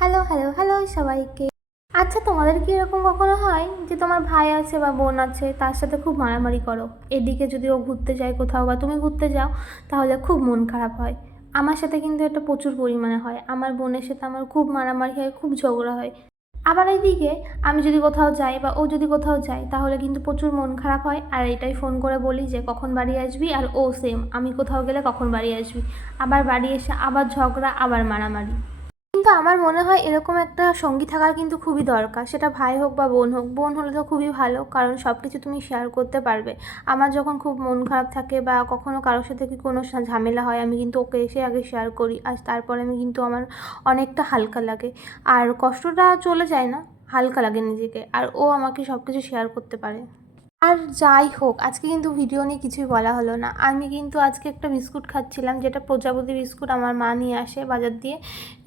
Hello, hello, hello সবাইকে। আচ্ছা তোমাদের কি এরকম কখনো হয় যে তোমার ভাই আছে বা বোন আছে তার সাথে খুব মারামারি করো? এদিকে যদি ও ঘুরতে যায় কোথাও বা তুমি ঘুরতে যাও তাহলে খুব মন খারাপ হয়। আমার সাথে কিন্তু এটা প্রচুর পরিমাণে হয়। আমার বোনের সাথে আমার খুব মারামারি হয়, খুব ঝগড়া হয়। আবার এইদিকে আমি যদি কোথাও যাই বা ও যদি কোথাও যায় তাহলে কিন্তু প্রচুর মন খারাপ হয়, আর এটাই ফোন করে বলি যে কখন বাড়ি আসবি, আর ও সেম আমি কোথাও গেলে কখন বাড়ি আসবি। আবার বাড়ি এসে আবার ঝগড়া, আবার মারামারি। কিন্তু আমার মনে হয় এরকম একটা সঙ্গী থাকার কিন্তু খুবই দরকার, সেটা ভাই হোক বা বোন হোক। বোন হলে তো খুবই ভালো, কারণ সব কিছু তুমি শেয়ার করতে পারবে। আমার যখন খুব মন খারাপ থাকে বা কখনো কারোর সাথে কি কোনো ঝামেলা হয় আমি কিন্তু ওকে এসে আগে শেয়ার করি, আর তারপরে আমি কিন্তু আমার অনেকটা হালকা লাগে। আর কষ্টটা চলে যায় না, হালকা লাগে নিজেকে, আর ও আমাকে সব কিছু শেয়ার করতে পারে। আর যাই হোক, আজকে কিন্তু ভিডিও নিয়ে কিছুই বলা হলো না। আমি কিন্তু আজকে একটা বিস্কুট খাচ্ছিলাম, যেটা প্রজাপতি বিস্কুট আমার মা নিয়ে আসে বাজার দিয়ে।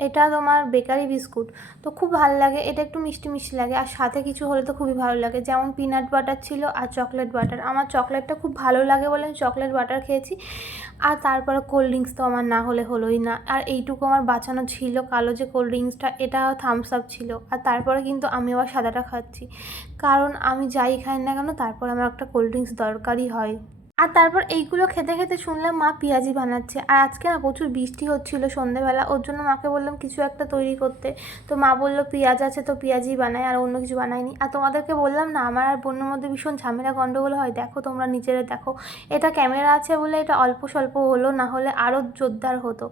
এটা তোমার বেকারি বিস্কুট, তো খুব ভালো লাগে। এটা একটু মিষ্টি মিষ্টি লাগে, আর সাথে কিছু হলে তো খুবই ভালো লাগে, যেমন পিনাট বাটার ছিল আর চকলেট বাটার। আমার চকলেটটা খুব ভালো লাগে বলে আমি চকলেট বাটার খেয়েছি। আর তারপরে কোল্ড ড্রিঙ্কস তো আমার না হলে হলোই না। আর এইটুকু আমার বাঁচানো ছিল, কালো যে কোল্ড ড্রিঙ্কসটা এটা থামস আপ ছিল। আর তারপরে কিন্তু আমি আবার সাদাটা খাচ্ছি, কারণ আমি যাই খাই না কেন তারপর আমার একটা কোল্ড ড্রিঙ্কস দরকারই হয়। আর তারপর এইগুলো খেতে খেতে শুনলাম মা পেঁয়াজি বানাচ্ছে, আর আজকে না প্রচুর বৃষ্টি হচ্ছিল সন্ধেবেলা, ওর জন্য মাকে বললাম কিছু একটা তৈরি করতে। তো মা বললো পেঁয়াজ আছে তো পেঁয়াজি বানায়, আর অন্য কিছু বানায়নি। আর তোমাদেরকে বললাম না আমার আর বোনের মধ্যে ভীষণ ঝামেলা গন্ডগোল হয়, দেখো তোমরা নিজেরা দেখো। এটা ক্যামেরা আছে বলে এটা অল্প স্বল্প হলো, না হলে আরও জোরদার হতো।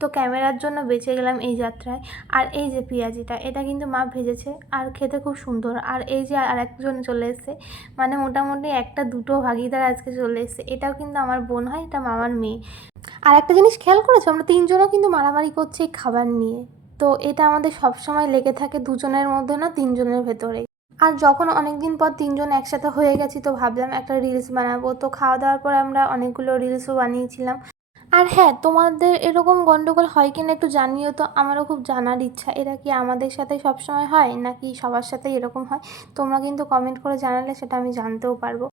তো ক্যামেরার জন্য বেঁচে গেলাম এই যাত্রায়। আর এই যে পেঁয়াজিটা, এটা কিন্তু মা ভেজেছে আর খেতে খুব সুন্দর। আর এই যে আর একজন চলে এসেছে, মানে মোটামুটি একটা দুটো ভাগিদার আজকে চলে এসেছে। এটাও কিন্তু আমার বোন হয়, এটা মামার মেয়ে। আর একটা জিনিস খেয়াল করেছো, আমরা তিনজনও কিন্তু মারামারি করছি এই খাবার নিয়ে। তো এটা আমাদের সবসময় লেগে থাকে দুজনের মধ্যে না, তিনজনের ভেতরে। আর যখন অনেকদিন পর তিনজন একসাথে হয়ে গেছি তো ভাবলাম একটা রিলস বানাবো। তো খাওয়া দাওয়ার পর আমরা অনেকগুলো রিলসও বানিয়েছিলাম। আর হ্যাঁ, তোমাদের এরকম গন্ডগোল হয় কিনা একটু জানিও তো, আমারও খুব জানার ইচ্ছা। এরা কি আমাদের সাথে সবসময় হয় নাকি সবার সাথেই এরকম হয়? তোমরা কিন্তু কমেন্ট করে জানালে সেটা আমি জানতেও পারবো।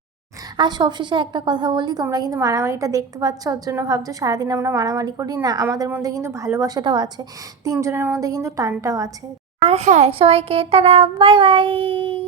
আর সবশেষে একটা কথা বলি, তোমরা কিন্তু মারামারিটা দেখতে পাচ্ছ, ওর জন্য ভাবছো সারাদিন আমরা মারামারি করি। না, আমাদের মধ্যে কিন্তু ভালোবাসাটাও আছে, তিনজনের মধ্যে কিন্তু টানটাও আছে। আর হ্যাঁ, সবাইকে টাটা, বাই বাই।